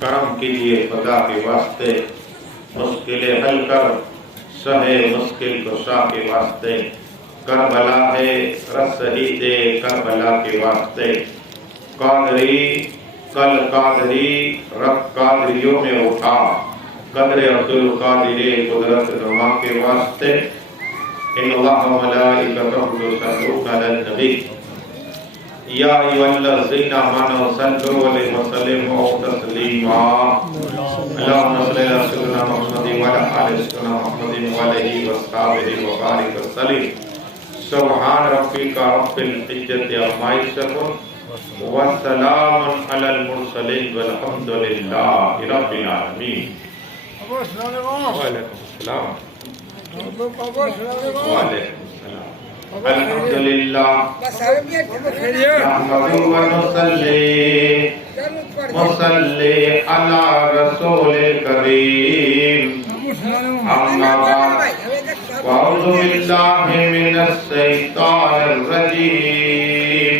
کرم کیجیے خدا کے واسطے، مشکلیں حل کر سہے مشکل کو شاہ کے واسطے، کربلا ہے رس ہی دے کربلا کے واسطے، قادری کل قادری رب قادریوں میں اٹھا، قدر عبدالقادر قدرت نما کے واسطے، ان اللہ و ملائکتہ یصلون علی النبی یا ایھا الذین آمنوا صلوا علیہ وسلموا تسلیما، اللهم صل علی سیدنا محمد وعلی آل سیدنا محمد وعلیہ وصحبہ وبارک وسلم، سبحان ربک رب العزۃ عما یصفون وسلام علی المرسلین والحمد للہ رب العالمین۔ وعلیکم السلام۔ وعلیکم السلام۔ الحمدللہ نحمدہ و نصلی علی رسول کریم، اما بعد فاعوذ باللہ من الشیطان الرجیم،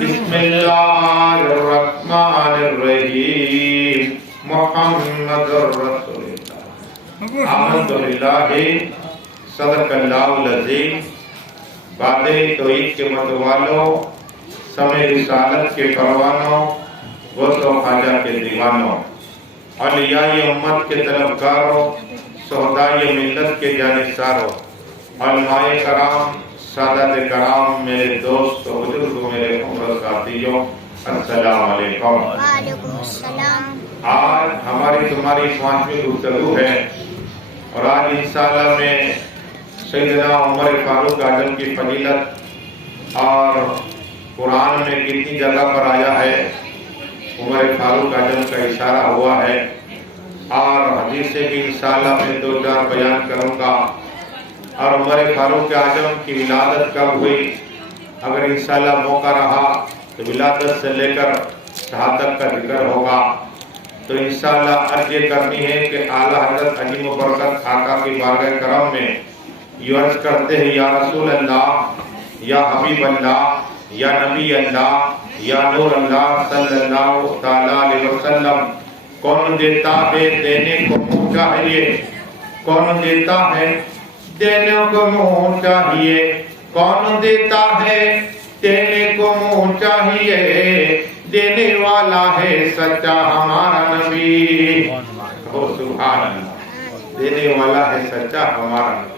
بسم اللہ الرحمن الرحیم، محمد رسول اللہ، آمنت باللہ صدق اللہ العظیم۔ باتیں توحید کے متوالوں، سمے رسالت کے پروانوں، غوث و خواجہ کے دیوانوں، اولیاء امت کے طلبگاروں، شہدائے ملت کے جانثاروں، علماء کرام، سادات کرام، میرے دوست و بزرگ، میرے عمر ساتھیوں، السلام علیکم۔ وعلیکم السلام۔ آج ہماری تمہاری 5ویں گفتگو ہے، اور آج انشاءاللہ میں سیدنا عمر فاروق اعظم کی فضیلت اور قرآن میں کتنی جگہ پر آیا ہے عمر فاروق اعظم کا اشارہ ہوا ہے، اور حدیث سے بھی انشاءاللہ میں 2-4 بیان کروں گا، اور عمر فاروق اعظم کی ولادت کب ہوئی، اگر انشاءاللہ موقع رہا تو ولادت سے لے کر شہادت کا ذکر ہوگا۔ تو انشاءاللہ عرض یہ کرنی ہے کہ اعلیٰ حضرت عظیم و برکت آقا کی بارگاہ کرم میں یہ عرض کرتے ہیں، یا رسول اللہ، یا حبیب اللہ، یا نبی اللہ، یا نور اللہ صلی اللہ تعالیٰ علیہ وسلم، کون دیتا ہے دینے کو منہ چاہیے، کون دیتا ہے دینے کو منہ چاہیے، کون دیتا ہے دینے کو منہ چاہیے، دینے والا ہے سچا ہمارا نبی، او سبحان اللہ، دینے والا ہے سچا ہمارا نبی۔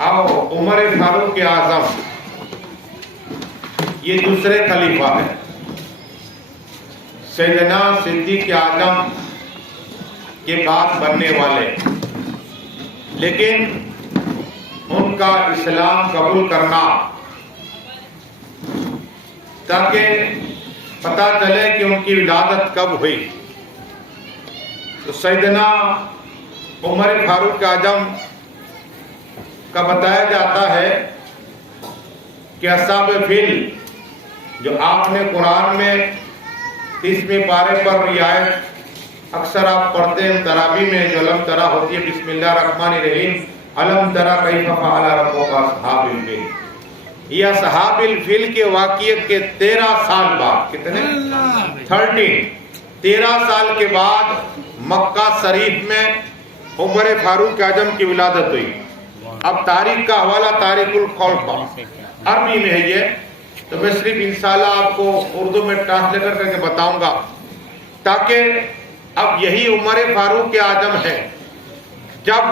آؤ عمر فاروق اعظم یہ دوسرے خلیفہ ہیں، سیدنا صدیق اعظم کے بعد بننے والے، لیکن ان کا اسلام قبول کرنا تاکہ پتہ چلے کہ ان کی ولادت کب ہوئی، تو سیدنا عمر فاروق اعظم کا بتایا جاتا ہے کہ اصحاب فیل جو آپ نے قرآن میں 30ویں پارے پر یہ آیت اکثر آپ پڑھتے ہیں تراویح میں، جو علم ترا ہوتی ہے، بسم اللہ الرحمن الرحیم، علم ترا کیف فعل ربک اصحاب الفیل، یہ اصحاب الفیل کے واقعے کے 13 سال بعد، کتنے 13 سال کے بعد مکہ شریف میں عمر فاروق اعظم کی ولادت ہوئی۔ اب تاریخ کا حوالہ تاریخ الخلفاء عربی میں ہے یہ، تو میں صرف انشاءاللہ آپ کو اردو میں ٹرانسلیٹ کر کے بتاؤں گا، تاکہ اب یہی عمر فاروق اعظم ہے۔ جب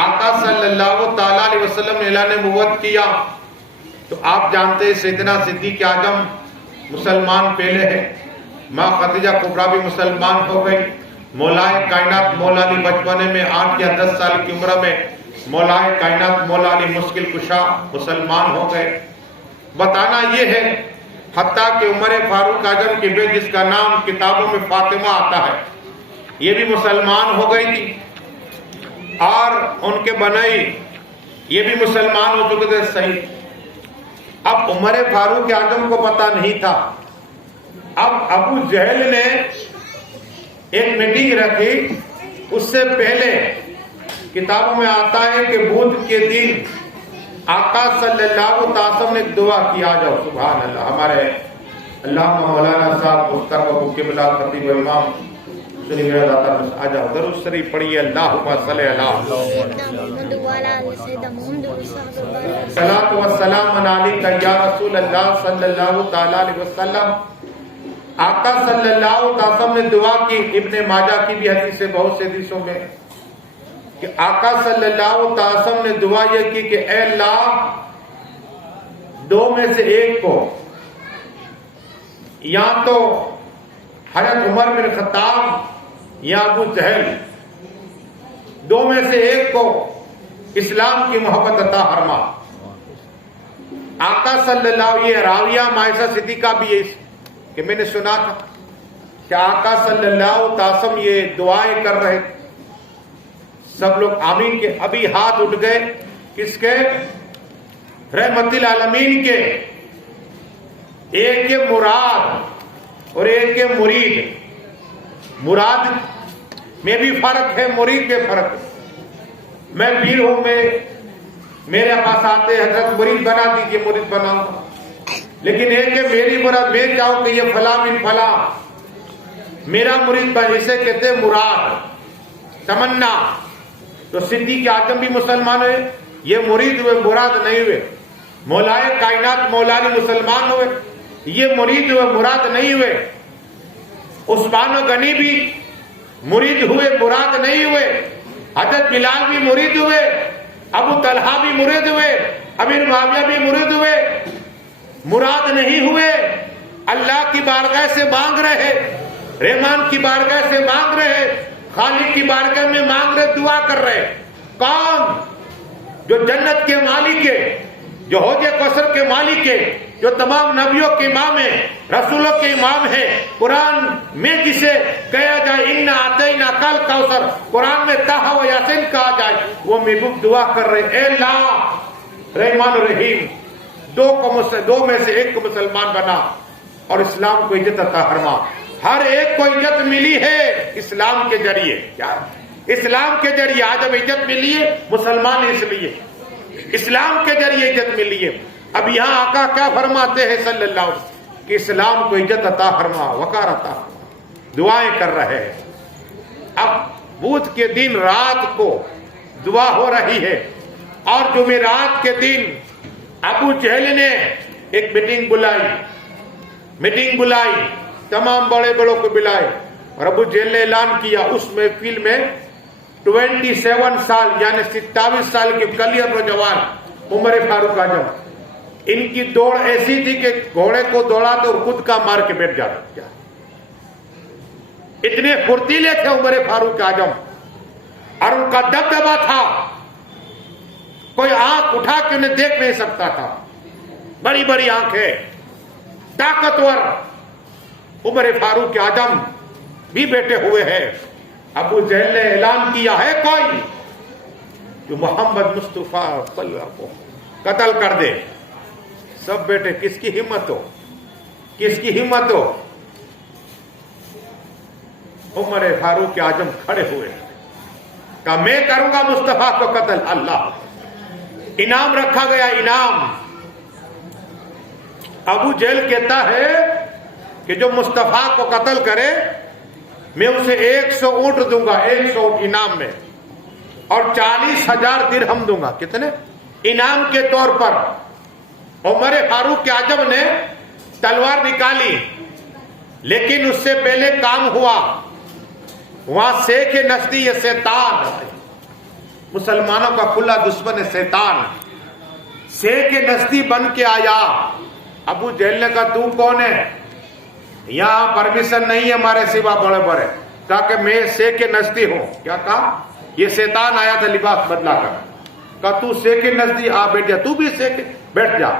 آقا صلی اللہ تعالیٰ علیہ وسلم نے اعلان نبوت کیا تو آپ جانتے ہیں سیدنا صدیق اعظم مسلمان پہلے ہیں، ماں خدیجہ کبریٰ بھی مسلمان ہو گئی، مولائے کائنات مولا علی بچپنے میں 8 یا 10 سال کی عمر میں مولائے کائنات مولا علی مشکل کشا مسلمان ہو گئے۔ بتانا یہ ہے حتیٰ کہ عمر فاروق اعظم کی بیٹی جس کا نام کتابوں میں فاطمہ آتا ہے، یہ بھی مسلمان ہو گئی تھی، اور ان کے بنائی یہ بھی مسلمان ہو چکے تھے۔ صحیح، اب عمر فاروق اعظم کو پتہ نہیں تھا۔ اب ابو جہل نے ایک میٹنگ رکھی، اس سے پہلے کتابوں میں آتا ہے کہ بدھ کے دن آقا صلی اللہ علیہ وسلم نے دعا کی، آ جاؤ سبحان اللہ، ہمارے اللہ مولانا صاحب مختار ابو قبلہ خطیب امام سنی میرا داتا آ جاؤ درود شریف پڑھیے اللہم صلی اللہ محمد وعلى آل سيدنا محمد وصحبه صلاۃ و سلام علیک یا رسول اللہ صلی اللہ تعالی علیہ وسلم. آقا صلی اللہ علیہ وسلم نے دعا کی، ابن ماجہ کی بھی حدیث ہے بہت سے حدیثوں میں، کہ آقا صلی اللہ علیہ وسلم نے دعا یہ کی کہ اے اللہ دو میں سے ایک کو، یا تو حضرت عمر بن خطاب یا ابو جہل، دو میں سے ایک کو اسلام کی محبت عطا فرما. آقا صلی اللہ علیہ وسلم، یہ راویہ عائشہ صدیقہ بھی ہے کہ میں نے سنا تھا کہ آقا صلی اللہ علیہ وسلم یہ دعائیں کر رہے، سب لوگ آمین کے، ابھی ہاتھ اٹھ گئے کس کے؟ رحمت العالمین کے. ایک کے مراد اور ایک کے مرید. مراد میں بھی فرق ہے، مرید کے فرق ہے. میں پیر ہوں، میں میرے پاس آتے حضرت مرید بنا دیجیے، مرید بناؤں گا. لیکن ایک ہے میری مراد، میں چاہوں کہ یہ فلاں بن فلاں میرا مرید بن، اسے کہتے ہیں مراد، تمنا. تو صدیق اعظم بھی مسلمان ہوئے، یہ مرید ہوئے، مراد نہیں ہوئے. مولائے کائنات مولا علی مسلمان ہوئے، یہ مرید ہوئے، مراد نہیں ہوئے. عثمان غنی بھی مرید ہوئے، مراد نہیں ہوئے. حضرت بلال بھی مرید ہوئے، ابو طلحہ بھی مرید ہوئے، امیر معاویہ بھی مرید ہوئے، مراد نہیں ہوئے. اللہ کی بارگاہ سے مانگ رہے، رحمان کی بارگاہ سے مانگ رہے، خالق کی بارگاہ میں مانگ رہے، دعا کر رہے. کون؟ جو جنت کے مالک ہے، جو حوض کوثر کے مالک ہے، جو تمام نبیوں کے امام ہیں، رسولوں کے امام ہیں. قرآن میں جسے کہا جائے اِنَّا أَعْطَيْنَاكَ الْكَوْثَرَ، قرآن میں طٰہَ و یاسین کہا جائے، وہ محبوب دعا کر رہے، اے اللہ رحمان الرحیم دو میں سے ایک کو مسلمان بنا اور اسلام کو عزت عطا فرما. ہر ایک کو عزت ملی ہے اسلام کے ذریعے. کیا؟ اسلام کے ذریعے آج اب عزت ملی ہے، مسلمان اس لیے اسلام کے ذریعے عزت ملی ہے. اب یہاں آقا کیا فرماتے ہیں صلی اللہ علیہ وسلم کہ اسلام کو عزت عطا فرما، وقار عطا فرما. دعائیں کر رہے ہیں. اب بدھ کے دن رات کو دعا ہو رہی ہے، اور جمعرات کے دن ابو جہل نے ایک میٹنگ بلائی، تمام بڑے بڑوں کو بلائے، اور ابو جہل نے اعلان کیا. اس محفل میں 27 سال یعنی 27 سال کے کلیئر نوجوان عمر فاروق اعظم، ان کی دوڑ ایسی تھی کہ گھوڑے کو دوڑاتے اور خود کا مار کے بیٹھ جاتے. اتنے پھرتیلے تھے عمر فاروق اعظم، اور ان کا دبدبا تھا، کوئی آنکھ اٹھا کے انہیں دیکھ نہیں سکتا تھا. بڑی بڑی آنکھیں، طاقتور. عمر فاروق اعظم بھی بیٹھے ہوئے ہیں. ابو جہل نے اعلان کیا ہے کوئی جو محمد مصطفیٰ صلی اللہ علیہ وسلم کو قتل کر دے. سب بیٹے، کس کی ہمت ہو، کس کی ہمت ہو. عمر فاروق اعظم کھڑے ہوئے، کہا میں کروں گا مصطفیٰ کو قتل. اللہ انعام رکھا گیا، انعام. ابو جہل کہتا ہے کہ جو مصطفیٰ کو قتل کرے میں اسے 100 اونٹ دوں گا، 100 انعام میں، اور 40,000 درہم دوں گا. کتنے؟ انعام کے طور پر. عمر فاروق اعظم نے تلوار نکالی، لیکن اس سے پہلے کام ہوا. وہاں سیخ نسدی، یہ شیطان، مسلمانوں کا کھلا دشمن ہے شیطان، سیخ نسدی بن کے آیا. ابو جہل نے کہا تو کون ہے؟ یہاں پرمیشن نہیں ہے ہمارے سوا بڑے بڑے. کہا کہ میں سیخ نسدی ہوں. کیا کہا؟ یہ شیطان آیا تھا لباس بدلا کر. کہا تو سیخ نسدی، آ بیٹھ جا. تو بھی سیخ، بیٹھ جا.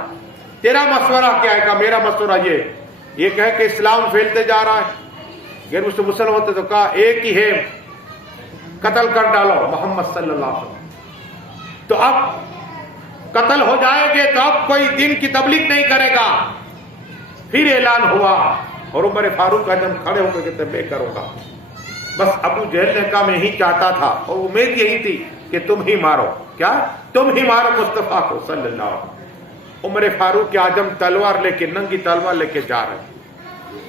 تیرا مشورہ کیا ہے؟ کہا میرا مشورہ یہ کہے کہ اسلام پھیلتے جا رہا ہے، غیر مسلم ہوتے تو کہا ایک ہی ہے، قتل کر ڈالو محمد صلی اللہ علیہ وسلم. تو اب قتل ہو جائے گے تو اب کوئی دین کی تبلیغ نہیں کرے گا. پھر اعلان ہوا، اور عمر فاروق اعظم کھڑے ہو کر کہتے میں کروں گا. بس ابو جہل نے کہا میں ہی چاہتا تھا، اور امید یہی تھی کہ تم ہی مارو. کیا؟ تم ہی مارو مصطفیٰ کو صلی اللہ علیہ وسلم. عمر فاروق اعظم تلوار لے کے، ننگی تلوار لے کے جا رہے.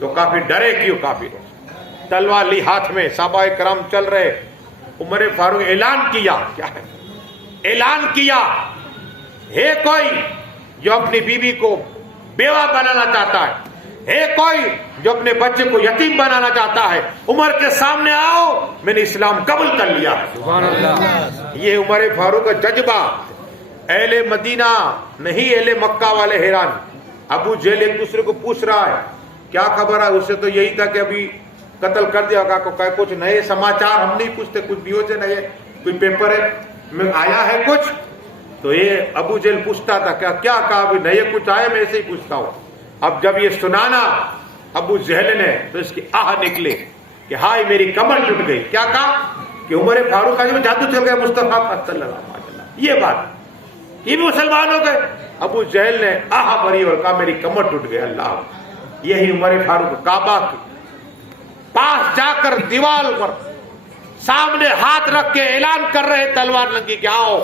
تو کافی ڈرے کیوں کافروں سے، تلوار لی ہاتھ میں، صحابہ کرام چل رہے، عمر فاروق اعلان کیا، کیا ہے اعلان کیا، ہے کوئی جو اپنی بیوی کو بیوہ بنانا چاہتا ہے کوئی جو اپنے بچے کو یتیم بنانا چاہتا ہے، عمر کے سامنے آؤ، میں نے اسلام قبول کر لیا ہے۔ سبحان اللہ۔ یہ عمر فاروق کا جذبہ، اہل مدینہ نہیں اہل مکہ والے حیران۔ ابو جہل ایک دوسرے کو پوچھ رہا ہے کیا خبر ہے، اسے تو یہی تھا کہ ابھی قتل کر دیا ہوگا، کچھ نئے سماچار ہم نہیں پوچھتے، کچھ بھی ہوتے نئے، کوئی پیپر ہے میں آیا ہے کچھ، تو یہ ابو جہل پوچھتا تھا کیا کہا، ابھی نئے کچھ آئے، میں ایسے ہی پوچھتا ہوں۔ اب جب یہ سنانا ابو جہل نے تو اس کی آہ نکلے کہ ہائے میری کمر ٹوٹ گئی۔ کیا کہا کہ عمر فاروق کا جو جادو چل گیا مصطفیٰ صلی اللہ علیہ وسلم، یہ بات، یہ بھی مسلمان ہو گئے۔ ابو جہل نے آہ بھری اور کہا میری کمر ٹوٹ گئی۔ اللہ، یہی عمر فاروق کعبہ کے پاس جا کر دیوار پر سامنے ہاتھ رکھ کے اعلان کر رہے تلوار ننگی کہ آؤ،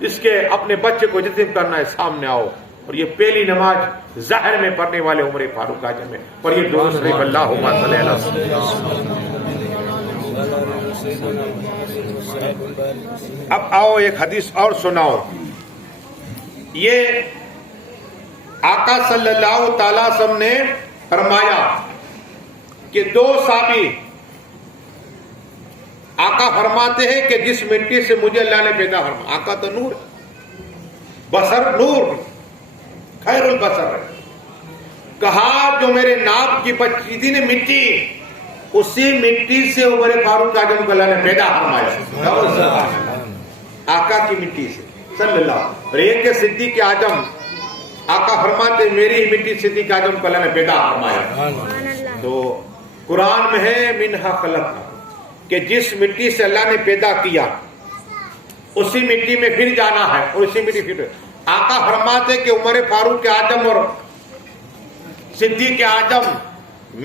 اس کے اپنے بچے کو یتیم کرنا ہے، سامنے آؤ۔ اور یہ پہلی نماز ظاہر میں پڑھنے والے عمر فاروق اعظم میں، اور یہ درود شریف اللہم صلی علی وسلم۔ اب آؤ ایک حدیث اور سناؤ۔ یہ آقا صلی اللہ تعالی وسلم نے فرمایا کہ دو صحابی، آقا فرماتے ہیں کہ جس مٹی سے مجھے اللہ نے پیدا فرمایا، آقا تو نور، بصر نور، خیر البصر ہے، کہا جو میرے ناپ کی بچی تھی نے مٹی، اسی مٹی سے عمر فاروق اعظم کو اللہ نے پیدا فرمایا، آقا کی مٹی سے صلی اللہ۔ اور ایک صدیق اعظم، آقا فرماتے میری ہی مٹی صدیق اعظم کو اللہ نے پیدا فرمایا۔ تو قرآن میں ہے منہا خلقنا، کہ جس مٹی سے اللہ نے پیدا کیا اسی مٹی میں پھر جانا ہے، اور اسی مٹی پھر آقا فرماتے کہ عمر فاروق اعظم اور صدیق اعظم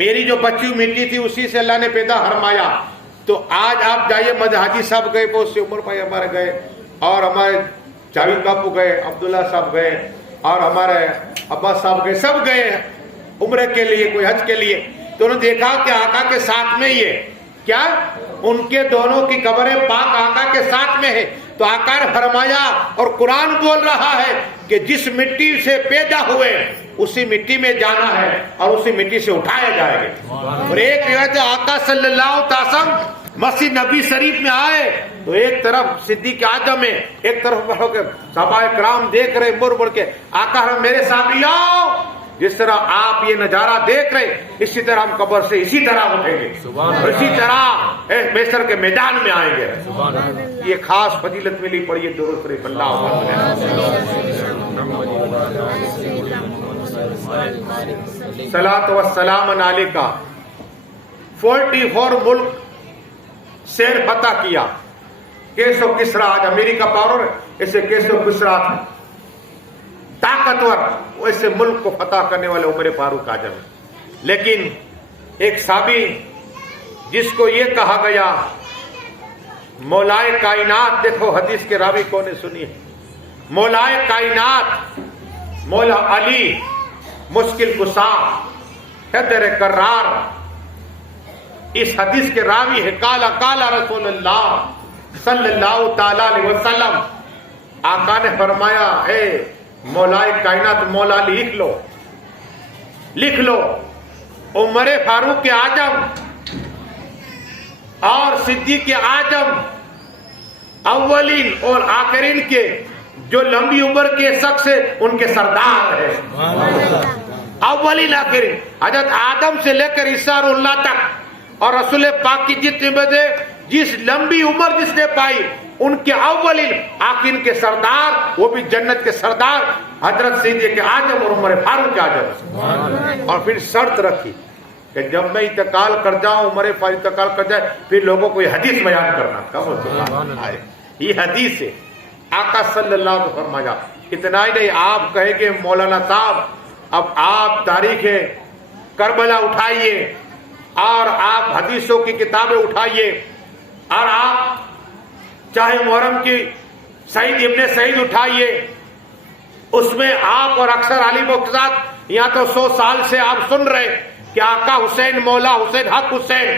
میری جو بچی مٹی تھی اسی سے اللہ نے پیدا فرمایا۔ تو آج آپ جائیے، حاجی صاحب گئے، بہت سے عمر بھائی ہمارے گئے، اور ہمارے جاوید باپو گئے، عبداللہ صاحب گئے، اور ہمارے عباس صاحب گئے، سب گئے عمرے کے لیے، کوئی حج کے لیے۔ تو انہوں نے دیکھا کہ آقا کے ساتھ میں یہ کیا، ان کے دونوں کی قبریں پاک آقا کے ساتھ میں ہے۔ تو آقا نے فرمایا، اور قرآن بول رہا ہے کہ جس مٹی سے پیدا ہوئے اسی مٹی میں جانا ہے، اور اسی مٹی سے اٹھایا جائے گا۔ اور ایک روایت آقا صلی اللہ علیہ وسلم مسجد نبی شریف میں آئے تو ایک طرف صدیق اعظم ہے، ایک طرف صحابہ کرام دیکھ رہے مڑ مڑ کے، آقا میرے سامنے آؤ، جس طرح آپ یہ نظارہ دیکھ رہے اسی طرح ہم قبر سے اسی طرح اٹھیں گے، اور اسی طرح محشر کے میدان میں آئیں گے۔ یہ خاص فضیلت ملی، پڑھیے درود شریف صلاۃ و سلام علیک۔ 44 ملک شہر فتح کیا، کیسو کسرا، آج امریکہ پاور ہے، ایسے کیسو کسرا تھا طاقتور، ویسے ملک کو فتح کرنے والے عمر فاروق اعظم۔ لیکن ایک صحابی جس کو یہ کہا گیا مولائے کائنات، دیکھو حدیث کے راوی کون نے سنی ہے، مولائے کائنات مولا علی، مشکل کشا، حیدر کرار، اس حدیث کے راوی ہے، کالا کالا رسول اللہ صلی اللہ تعالی علیہ وسلم۔ آقا نے فرمایا اے مولائے کائنات مولا علی لکھ لو، لکھ لو، عمر فاروق اعظم اور صدیق اعظم اولین اور آخرین کے جو لمبی عمر کے شخص ہے ان کے سردار ہے، اولین آخرین، حضرت آدم سے لے کر عیسیٰ اللہ تک، اور رسول پاک کی جتنے بدے جس لمبی عمر جس نے پائی ان کے اولین آخرین کے سردار، وہ بھی جنت کے سردار حضرت صدیق اعظم اور عمر فاروق اعظم۔ اور پھر شرط رکھی کہ جب میں انتقال کر جاؤں، عمر فاروق انتقال کر جائے، پھر لوگوں کو یہ حدیث بیان کرنا۔ کب یہ حدیث ہے، آقا صلی اللہ علیہ وسلم فرمایا۔ اتنا ہی نہیں، آپ کہیں گے مولانا صاحب اب آپ تاریخ کربلا اٹھائیے، اور آپ حدیثوں کی کتابیں اٹھائیے، اور آپ چاہے محرم کی سعید ابن سعید اٹھائیے، اس میں آپ اور اکثر عالموں کے ساتھ یہاں تو 100 سال سے آپ سن رہے کہ آقا حسین مولا حسین حق حسین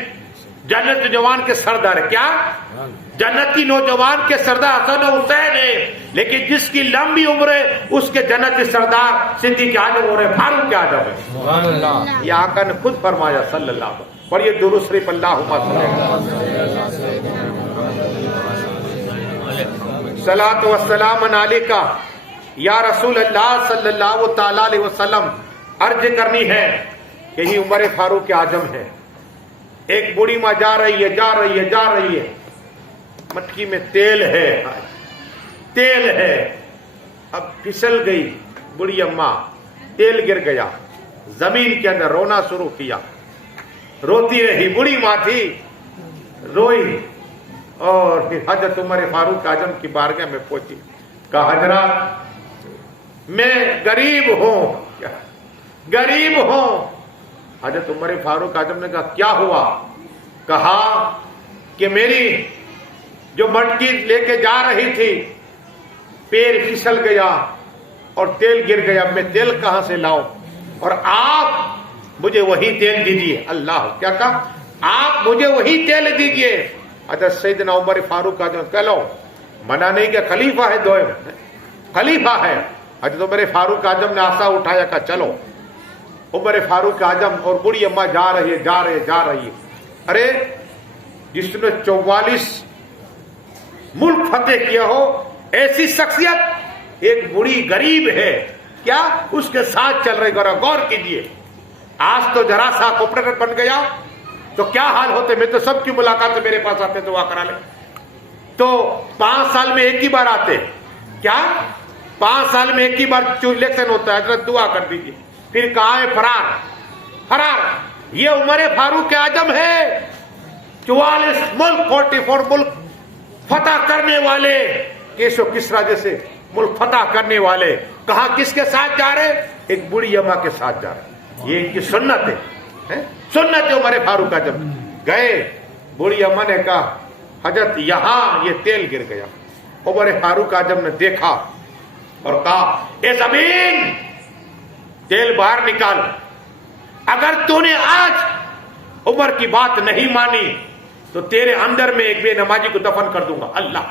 جنت جوان کے سردار ہے. کیا جنتی نوجوان کے سردار حسن و حسین ہے, لیکن جس کی لمبی عمر ہے اس کے جنتی سردار صدیق اعظم اور فاروق اعظم ہے. یہ آقا نے خود فرمایا صلی اللہ علیہ وسلم. پڑھیے درود شریف اللہم صلاۃ و سلام علیکہ یا رسول اللہ صلی اللہ تعالی علیہ وسلم. عرض کرنی ہے کہ یہ عمر فاروق اعظم ہے. ایک بوڑھی ماں جا رہی ہے, مٹکی میں تیل ہے, اب پھسل گئی بڑی اماں, تیل گر گیا زمین کے اندر, رونا شروع کیا, روتی رہی, بڑی ماں تھی, روئی, اور پھر حضرت عمر فاروق اعظم کی بارگاہ میں پہنچی, کہا حضرات میں غریب ہوں. حضرت عمر فاروق اعظم نے کہا کیا ہوا؟ کہا کہ میری جو مٹکی لے کے جا رہی تھی پیر پھسل گیا اور تیل گر گیا, میں تیل کہاں سے لاؤں, اور آپ مجھے وہی تیل دیجیے. اللہ کیا کہا؟ آپ مجھے وہی تیل دیجیے. حضرت سیدنا عمر فاروق اعظم کہہ لو, منع نہیں کہ خلیفہ ہے, دو خلیفہ ہے. حضرت عمر فاروق اعظم نے آسا اٹھایا, کہا چلو. عمر فاروق اعظم اور بڑی اماں جا رہی ہے. ارے جس نے 44 ملک فتح کیا ہو ایسی شخصیت ایک بڑی غریب ہے, کیا اس کے ساتھ چل رہے, غور کیجئے. آج تو ذرا سا کوپریٹر بن گیا تو کیا حال ہوتے. میں تو سب کی ملاقات میرے پاس آتے دعا کرا لیں, تو 5 سال میں ایک ہی بار آتے. کیا 5 سال میں ایک ہی بار الیکشن ہوتا ہے, حضرت دعا کر دیجیے. پھر کہاں ہے فرار. یہ عمر فاروق اعظم ہے, 44 ملک 44 ملک فتح کرنے والے, کیسو کسرا جیسے ملک فتح کرنے والے. کہاں کس کے ساتھ جا رہے؟ ایک بڑی اماں کے ساتھ جا رہے. یہ ان کی سنت ہے, سنت ہے. عمر فاروق اعظم گئے, بڑی اماں نے کہا حضرت یہاں یہ تیل گر گیا. عمر فاروق اعظم نے دیکھا اور کہا اے زمین تیل باہر نکال. اگر تو نے آج عمر کی بات نہیں مانی تو تیرے اندر میں ایک بے نمازی کو دفن کر دوں گا. اللہ,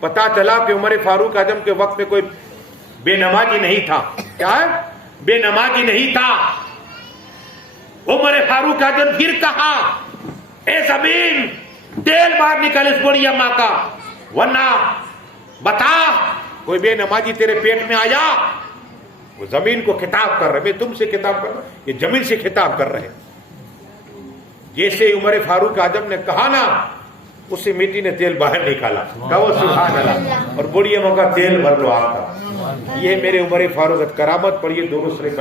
پتا چلا کہ عمر فاروق اعظم کے وقت میں کوئی بے نمازی نہیں تھا. کیا ہے؟ بے نمازی نہیں تھا. عمر فاروق اعظم پھر کہا اے زمین تیل باہر نکال اس بڑی اماں کا, ورنہ بتا کوئی بے نمازی تیرے پیٹ میں آیا. وہ زمین کو خطاب کر رہے, میں تم سے خطاب کر رہا ہوں, یہ زمین سے خطاب کر رہے. جیسے عمر فاروق اعظم نے کہا نا, اسی مٹی نے تیل باہر نکالا. کہو سبحان اللہ. اور بڑی اماں کا تیل بھر لو آپ کا. یہ میرے عمر فاروق کرامت. پڑھیے درود شریف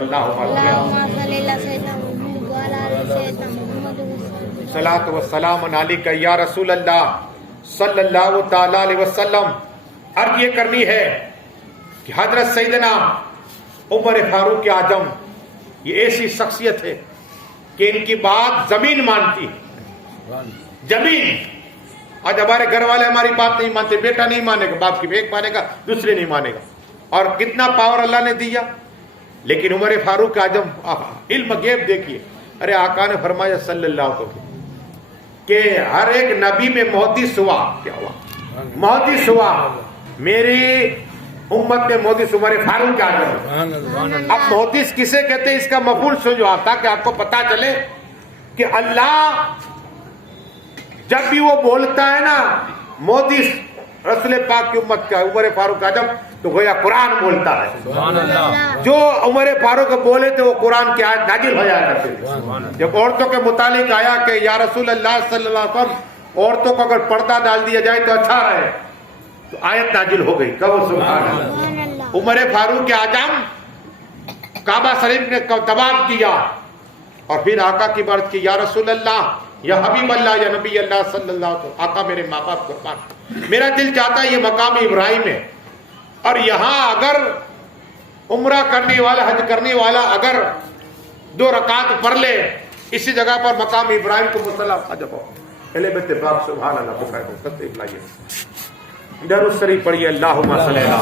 صلاۃ و سلام علیکہ یا رسول اللہ صلی اللہ تعالی علیہ وسلم. عرض یہ کرنی ہے کہ حضرت سیدنا عمر فاروق اعظم یہ ایسی شخصیت ہے کہ ان کی بات زمین مانتی ہے. زمین. آج ہمارے گھر والے ہماری بات نہیں مانتے, بیٹا نہیں مانے گا, باپ کی ایک مانے گا دوسرے نہیں مانے گا, اور کتنا پاور اللہ نے دیا. لیکن عمر فاروق اعظم علم غیب دیکھیے. ارے آقا نے فرمایا صلی اللہ علیہ وسلم کہ ہر ایک نبی میں محدث ہوا. کیا ہوا؟ محدث ہوا. میری امت میں محدث عمر فاروق اعظم. اب محدث کسے کہتے ہیں اس کا مفہوم سمجھو آپ, تاکہ آپ کو پتا چلے کہ اللہ جب بھی وہ بولتا ہے نا محدث رسول پاک کی امت کا عمر فاروق اعظم, تو گویا قرآن بولتا ہے. جو عمر فاروق بولے تھے وہ قرآن کی آیت نازل ہو جایا کرتے تھے. جب عورتوں کے متعلق آیا کہ یا رسول اللہ صلی اللہ علیہ وسلم عورتوں کو اگر پردہ ڈال دیا جائے تو اچھا رہے, تو آیت نازل ہو گئی. کہو سبحان اللہ. عمر فاروق اعظم کعبہ شریف نے طواف کیا اور پھر آقا کی بات کی یا رسول اللہ یا حبیب اللہ یا نبی اللہ صلی اللہ علیہ وسلم. آقا میرے ماں باپ قربان, میرا دل چاہتا ہے یہ مقام ابراہیم ہے, اور یہاں اگر عمرہ کرنے والا حج کرنے والا اگر 2 رکعت پڑھ لے اسی جگہ پر مقام ابراہیم کو مصلی حجب ہو. پہلے بیت پاک سبحان اللہ بخیر کو تشریف لائیے. درود شریف پڑھیے اللہم صلی اللہ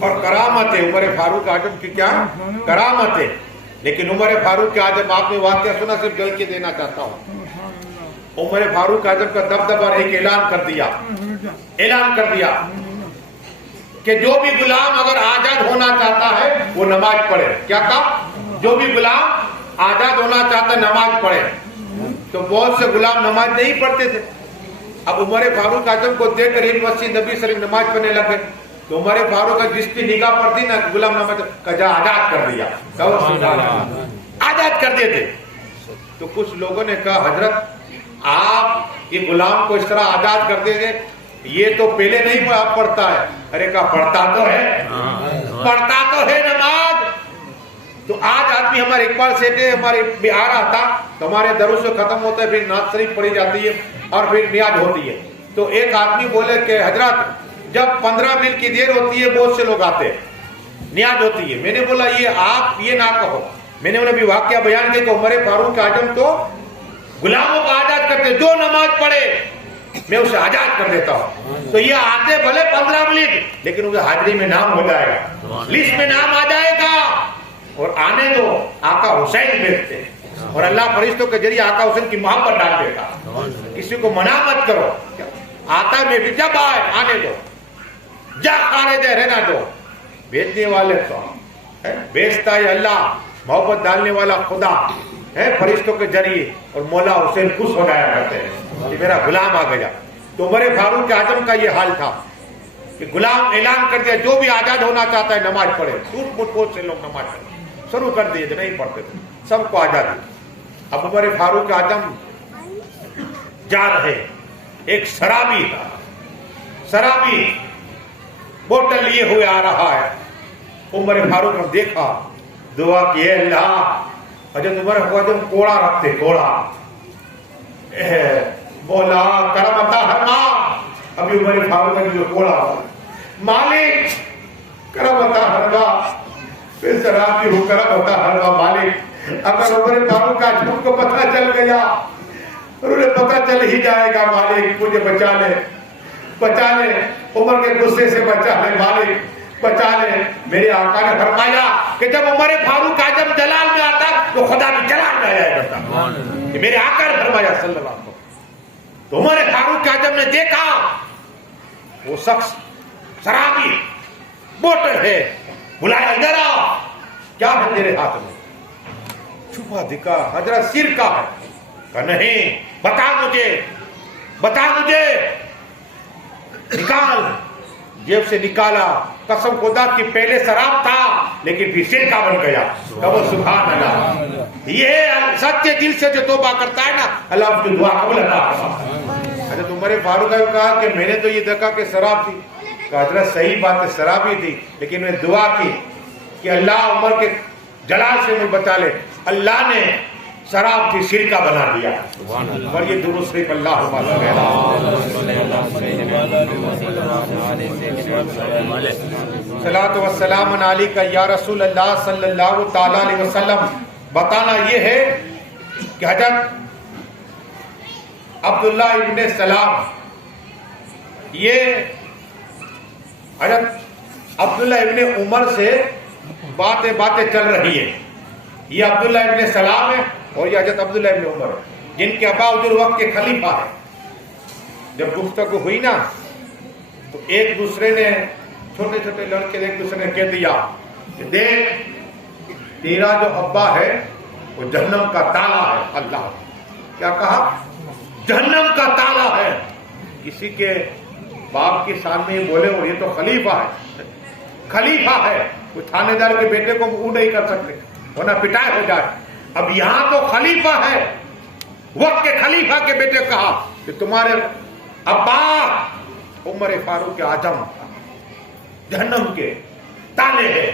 اور کرامت ہے عمر فاروق اعظم کی، کیا کرامت ہے. لیکن عمر فاروق اعظم، آپ نے واقعہ سنا، صرف جل کے دینا چاہتا ہوں. عمر فاروق اعظم کا دبدبہ ایک اعلان کر دیا کہ جو بھی غلام اگر آزاد ہونا چاہتا ہے وہ نماز پڑھے. کیا کہا؟ جو بھی غلام آزاد ہونا چاہتا ہے نماز پڑھے. تو بہت سے غلام نماز نہیں پڑھتے تھے. اب عمر فاروق اعظم کو دیکھ کر ایک مسجد نبی صلی اللہ علیہ وسلم نماز پڑھنے لگے. تو عمر فاروق کا جس کی نگاہ پڑتی نا غلام نماز کا جا آزاد کر دیا، آزاد کر دیتے. تو کچھ لوگوں نے کہا حضرت آپ یہ غلام کو اس طرح آزاد کر دیں گے، یہ تو پہلے نہیں پڑھتا ہے. ارے کہا پڑھتا تو ہے نماز. تو آج آدمی ہمارے اقبال سیٹے ہمارے آ رہا تھا تو ہمارے درس سے ختم ہوتا ہے، پھر نعت شریف پڑھی جاتی ہے اور پھر نیاز ہوتی ہے. تو ایک آدمی بولے کہ حضرت جب 15 منٹ کی دیر ہوتی ہے بہت سے لوگ آتے ہیں، نیاز ہوتی ہے. میں نے بولا یہ آپ یہ نہ کہو. میں نے انہیں بھی واقعہ بیان کیا کہ عمر فاروق اعظم تو غلاموں کو آزاد کرتے، جو نماز پڑھے میں اسے آزاد کر دیتا ہوں. تو یہ آتے بھلے 15 منٹ لیکن اسے حاضری میں نام ہو جائے گا، لسٹ میں نام آ جائے گا. اور آنے دو، آقا حسین بھیجتے اور اللہ فرشتوں کے ذریعے آقا حسین کی محبت ڈال دیتا. کسی کو منع مت کرو، آتا میں بھی جب آئے آنے دو، جا کھانے دے رہنا دو. بھیجنے والے تو بیچتا ہے اللہ، محبت ڈالنے والا خدا ہے فرشتوں کے ذریعے. اور مولا حسین خوش ہو جایا کرتے ہیں کہ میرا غلام آ گیا. تو عمر فاروق اعظم کا یہ حال تھا کہ غلام اعلان کر دیا جو بھی آزاد ہونا چاہتا ہے نماز پڑھے. ٹوٹ پوٹ بہت سے لوگ نماز پڑھے شروع کر دیے جو نہیں پڑھتے تھے، سب کو آزادی. اب عمر فاروق اعظم جا رہے، ایک شرابی بوتل لیے ہوئے آ رہا ہے. عمر فاروق نے دیکھا، دعا کی اے اللہ. حضرت عمر فاروق کوڑا رکھتے، کوڑا مولا کرم عطا فرما. ابھی عمر فاروق نے جو کوڑا مالک کرم عطا فرما، پھر شرابی ہو کرم عطا فرما مالک. اگر عمر فاروق کا جھوٹ کو پتہ چل گیا اور انہیں پتہ چل ہی جائے گا مالک مجھے بچا لے، بچا لے، عمر کے غصے سے بچا لے مالک، بچا لے. میرے آقا نے فرمایا کہ جب عمر فاروق اعظم جلال میں آتا تو خدا بھی جلال میں آیا کرتا. کہ میرے آقا نے فرمایا صلی اللہ علیہ وسلم. تو عمر فاروق اعظم نے دیکھا وہ شخص شرابی بوتل ہے، بلایا ادھر آ، کیا ہے تیرے ہاتھ میں؟ چھپا دکھا حضرت سر کا ہے. کہ نہیں، بتا مجھے. نکال. جیب سے نکالا، قسم خدا کی پہلے شراب تھا لیکن پھر سرکہ بن گیا. سبحان اللہ. یہ سچے دل سے جو توبہ کرتا ہے نا اللہ اس کی دعا قبول کرتا. حضرت عمر فاروق نے کہا کہ میں نے تو یہ دیکھا کہ شراب تھی. کہ حضرت صحیح بات ہے شرابی تھی لیکن میں دعا کی کہ اللہ عمر کے جلال سے مجھے بچا لے. اللہ نے شراب کی سرکہ بنا دیا. اور یہ درود شریف اللہ صلاۃ والسلام علیکہ یا رسول اللہ صلی اللہ تعالی علیہ وسلم. بتانا یہ ہے کہ حضرت عبداللہ ابن سلام، یہ حضرت عبداللہ ابن عمر سے باتیں چل رہی ہیں. یہ عبداللہ ابن سلام ہے اور یہ حضرت عبداللہ ابن عمر ہے جن کے ابا حضور وقت کے خلیفہ ہے. جب گفتگو ہوئی نا تو ایک دوسرے نے، چھوٹے چھوٹے لڑکے ایک دوسرے نے کہہ دیا کہ دیکھ تیرا جو ابا ہے وہ جہنم کا تالا ہے. اللہ کیا کہا؟ جہنم کا تالا ہے. کسی کے باپ کے سامنے بولے اور یہ تو خلیفہ ہے، کوئی تھانے دار کے بیٹے کو وہ نہیں کر سکتے ورنہ پٹائی ہو جائے. اب یہاں تو خلیفہ ہے، وقت کے خلیفہ کے بیٹے کہا کہ تمہارے ابا عمر فاروق اعظم جہنم کے تالے ہیں.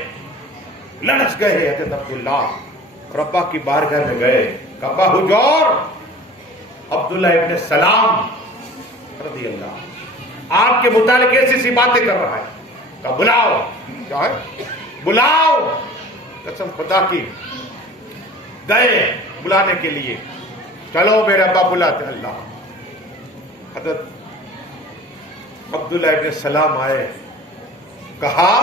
لڑس گئے حضرت عبداللہ ربا کی بارگاہ میں گئے. ابا حضور عبداللہ ابن سلام رضی اللہ آپ کے متعلق ایسی سی باتیں کر رہا ہے. کہا بلاؤ. کیا ہے؟ بلاؤ. قسم خدا کی گئے بلانے کے لیے. چلو میرے ابا بلاتے. اللہ حضرت عبداللہ ابن سلام آئے, کہا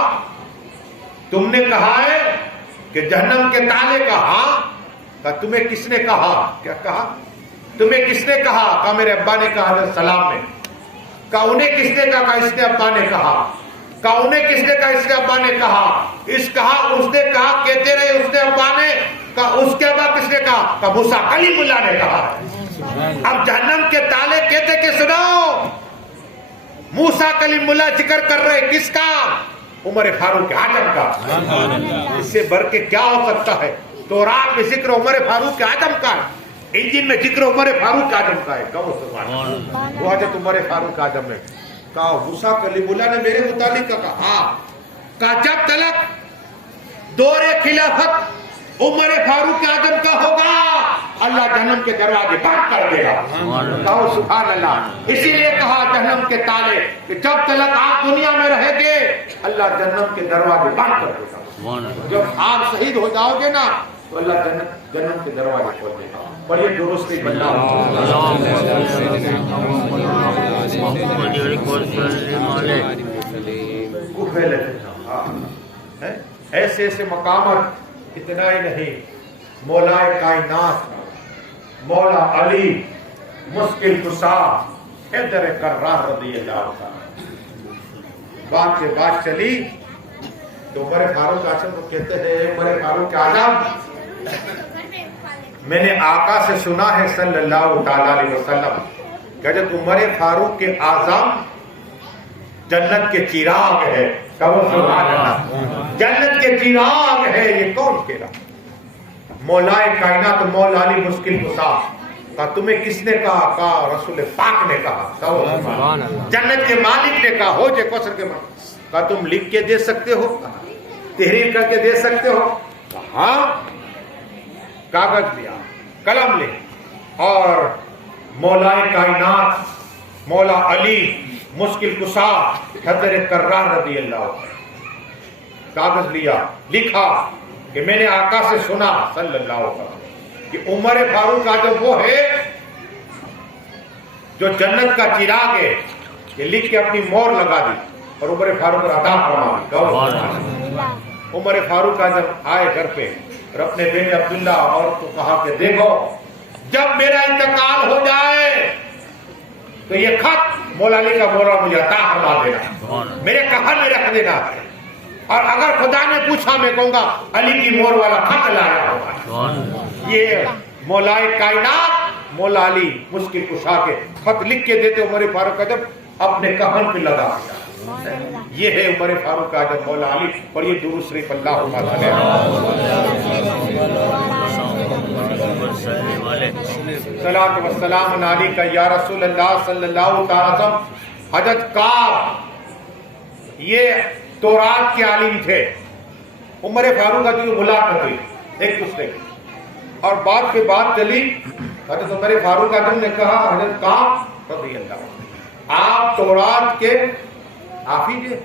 تم نے کہا ہے کہ جہنم کے تالے کا؟ ہاں. کہا تمہیں کس نے کہا؟ کیا کہا؟ تمہیں کس نے کہا؟ کہا میرے ابا نے کہا حضرت سلام نے. کہا انہیں کس نے کہا؟ اس نے ابا نے کہا. کہا انہیں کس نے کہا؟ اس نے ابا نے کہا. اس نے کہا کہتے رہے اس نے ابا نے. کہا اس کے ابا کس نے کہا؟ کہا موسیٰ کلیم اللہ نے کہا. اب جہنم کے تالے کہتے کہ سنو, موسیٰ کلیم اللہ ذکر کر رہے کس کا؟ عمر فاروق اعظم کا. اس سے بڑھ کے کیا ہو سکتا ہے؟ تورات میں ذکر عمر فاروق اعظم کا ہے, انجیل میں ذکر عمر فاروق اعظم کا ہے. وہ حضرت عمر فاروق اعظم نے کہا موسیٰ کلیم اللہ نے میرے متعلق کہا. ہاں. کہا جب تلک دور خلافت عمر فاروق اعظم کا ہوگا اللہ جہنم کے دروازے بند کر دے گا. کہو سبحان اللہ. اسی لیے کہا جہنم کے تالے کہ جب تلک آپ دنیا میں رہیں گے اللہ جہنم کے دروازے بند کر دے گا. جب آپ شہید ہو جاؤ گے نا تو اللہ جہنم کے دروازے کھول دے گا. بڑی درست ایسے ایسے مقامات. اتنا ہی نہیں, مولا کائنات مولا علی مشکل کشا حیدر کرار رضی اللہ عنہ. بات کے بات چلی تو عمر فاروق اعظم کو کہتے ہیں عمر فاروق اعظم میں نے آقا سے سنا ہے صلی اللہ تعالی علیہ وسلم کہ حضرت عمر فاروق کے اعظم جنت کے چراغ ہے. جنت کے چراغ ہے. یہ کون کہہ رہا؟ مولا کائنات مولا علی مشکل کشا. کہا تمہیں کس نے کہا؟ کہا رسول پاک نے کہا. جنت کے مالک نے کہا ہو جے کوثر کے مالک. کہا تم لکھ کے دے سکتے ہو, تحریر کر کے دے سکتے ہو؟ ہاں. کاغذ لیا, قلم لے, اور مولا کائنات مولا علی مشکل کشا حیدر کرار رضی اللہ عنہ کاغذ لیا, لکھا کہ میں نے آقا سے سنا صلی اللہ علیہ وسلم کہ عمر فاروق اعظم وہ ہے جو جنت کا چراغ ہے. یہ لکھ کے اپنی مور لگا دی اور عمر فاروق عطا فرما دی. عمر فاروق اعظم آئے گھر پہ اور اپنے بیٹے عبداللہ اور کو کہا کہ دیکھو جب میرا انتقال ہو جائے تو یہ خط مولا علی کا مولا مجھے عطا فرما دینا, میرے کفن میں رکھ دینا ہے. اور اگر خدا نے پوچھا میں کہوں گا علی کی مور والا خط لایا ہوگا. یہ مولا کائنات مولا علی مشکل کشا کے خط لکھ کے دیتے عمر فاروق اعظم اپنے کفن پہ لگا دیا. یہ ہے عمر فاروق اعظم مولا علی. اور یہ درود شریف اللہ صلاۃ و سلام علیکہ یا رسول اللہ صلی اللہ تعالی وسلم. حضرت کعب یہ تورات کے عالم تھے. عمر فاروق اعظم کی ملاقات ہوئی ایک دوسرے کی, اور بات پہ بات چلی. حضرت عمر فاروق اعظم نے کہا حضرت کعب رضی اللہ عنہ آپ تورات کے حافظ ہیں,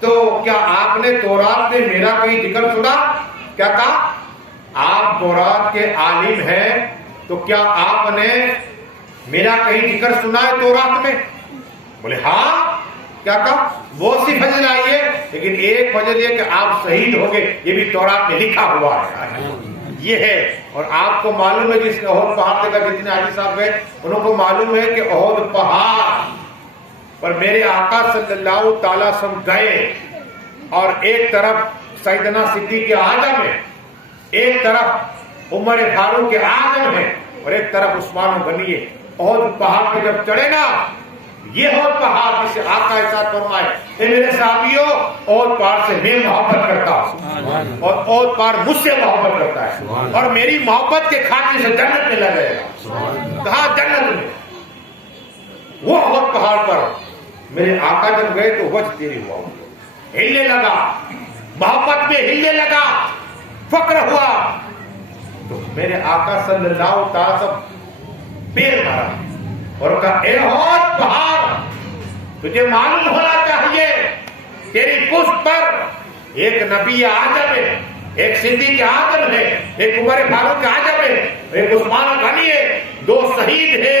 تو کیا آپ نے تورات میں میرا کوئی ذکر سنا؟ کیا کہا؟ آپ تورات کے عالم ہیں تو کیا آپ نے میرا کہیں ذکر سنا ہے تورات میں؟ بولے ہاں. کیا کہا؟ وہ سی فضل آئی ہے, لیکن ایک فضل یہ کہ آپ شہید ہو گئے, یہ بھی تورات میں لکھا ہوا ہے. یہ ہے. اور آپ کو معلوم ہے جس نے احد پہاڑ دیکھا, جتنے حاجی صاحب گئے انہوں کو معلوم ہے کہ احد پہاڑ پر میرے آقا صلی اللہ تعالی وسلم گئے, اور ایک طرف سیدنا صدیق اعظم ہے, ایک طرف عمر فاروق اعظم ہے, اور ایک طرف عثمان غنی ہے. احد پہاڑ پہ جب چڑھے نا, یہ احد پہاڑ جسے آقا ارشاد فرمائے اے میرے صحابیوں احد پہاڑ سے میں محبت کرتا ہوں اور احد پہاڑ مجھ سے محبت کرتا ہے, اور میری محبت کے خاطر سے جنت میں لگے گا. کہا جنت میں. وہ احد پہاڑ پر میرے آقا جب گئے تو وجہ تیری ہوا, ہلنے لگا, محبت میں ہلنے لگا, فخر ہوا. تو میرے آقا صلی اللہ تعالی وسلم پیر مارا اور کہا اے احد پہاڑ تجھے معلوم ہونا چاہیے تیری پشت پر ایک نبی اعظم ہے, ایک صدیق اعظم ہے, ایک عمر فاروق اعظم ہے, ایک عثمان غنی ہے, دو شہید ہے.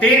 3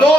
2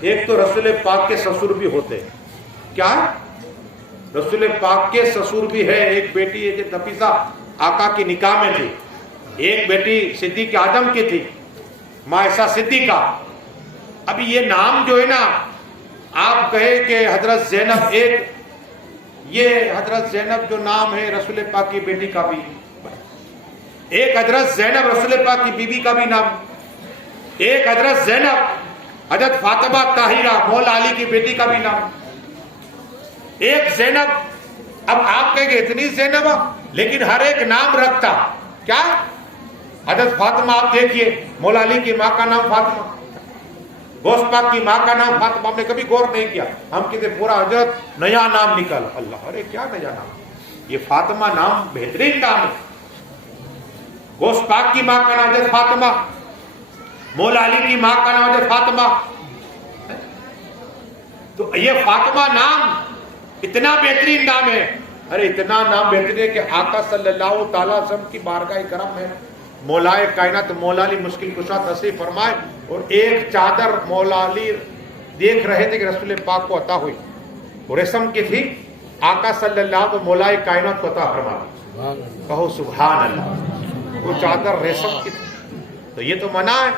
ایک تو رسول پاک کے سسر بھی ہوتے ہیں. کیا ہے؟ رسول پاک کے سسر بھی ہے. ایک بیٹی ہے نفیسہ آقا کی نکاح میں تھی. ایک بیٹی صدیق اعظم کی تھی, مائشہ صدیقہ. ابھی یہ نام جو ہے نا, آپ کہے کہ حضرت زینب, یہ حضرت زینب جو نام ہے رسول پاک کی بیٹی کا بھی, ایک حضرت زینب رسول پاک کی بیوی کا بھی نام, ایک حضرت زینب حضرت فاطمہ طاہرہ مولا علی کی بیٹی کا بھی نام, ایک زینب. اب آپ کہیں گے اتنی زینب, لیکن ہر ایک نام رکھتا. کیا حضرت فاطمہ آپ دیکھیے, مولا علی کی ماں کا نام فاطمہ, غوث پاک کی ماں کا نام فاطمہ. ہم نے کبھی غور نہیں کیا, ہم کہتے پورا حضرت نیا نام نکل. اللہ, ارے کیا نیا نام, یہ فاطمہ نام بہترین نام ہے. غوث پاک کی ماں کا نام حضرت فاطمہ, مولا علی کی ماں کا نام حضرت فاطمہ. تو یہ فاطمہ نام اتنا بہترین نام ہے. ارے اتنا نام بہترین ہے کہ آقا صلی اللہ تعالی وسلم کی بارگاہ کرم میں مولا کائنات مولا علی مشکل کشا تشریف فرمائے, اور ایک چادر مولا علی دیکھ رہے تھے کہ رسول پاک کو عطا ہوئی, وہ ریشم کی تھی. آقا صلی اللہ تو مولا کائنات کو عطا فرما. کہو سبحان اللہ. وہ چادر ریشم کی تھی, تو یہ تو منع ہے.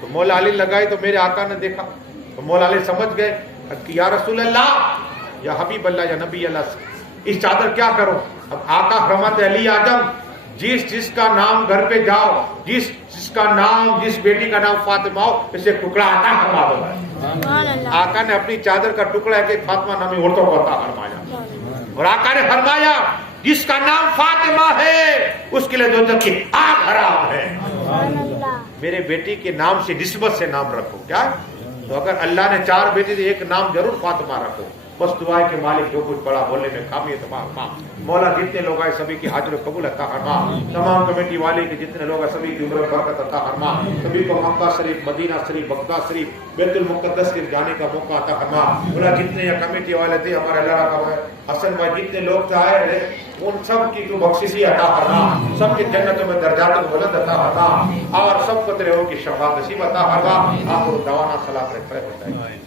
تو مولا علی لگائی تو میرے آقا نے دیکھا, تو مولا علی سمجھ گئے کہ یا رسول اللہ, یا حبیب اللہ, یا نبی اللہ, اس چادر کیا کرو. اب آقا فرماتے علی اعظم, جس کا نام گھر پہ جاؤ, جس کا نام, جس بیٹی کا نام فاطمہ ہو, اسے ٹکڑا عطا فرما دو. آقا نے اپنی چادر کا ٹکڑا کہ فاطمہ نامی عورتوں کو عطا فرمایا, اور آقا نے فرمایا جس کا نام فاطمہ ہے اس کے لیے دوزخ کی آگ حرام ہے. میرے بیٹی کے نام سے نسبت سے نام رکھو. کیا تو اگر اللہ نے 4 بیٹی تھے, ایک نام ضرور فاطمہ رکھو. بس دعائے کے مالک جو کچھ بڑا بولنے میں خامی ہے تمام مولا جتنے لوگ آئے سبھی کی حاضر قبول عطا فرما. تمام کمیٹی والے کے جتنے لوگ ہیں سبھی کی عمر برکت عطا فرما. سبھی کو مکہ شریف, مدینہ شریف, بغداد شریف, بیت المقدس شریف جانے کا موقع عطا فرما. مولا جتنے یہ کمیٹی والے تھے, ہمارے اللہ کا حسن بھائی, جتنے لوگ آئے ہیں ان سب کی تو بخششی عطا فرما. سب کی جنتوں میں درجات بلند عطا فرما, اور سب کو تیرے کی شفاعت نصیب عطا فرما. آخر دعوانا صلاۃ رکھتے ہیں.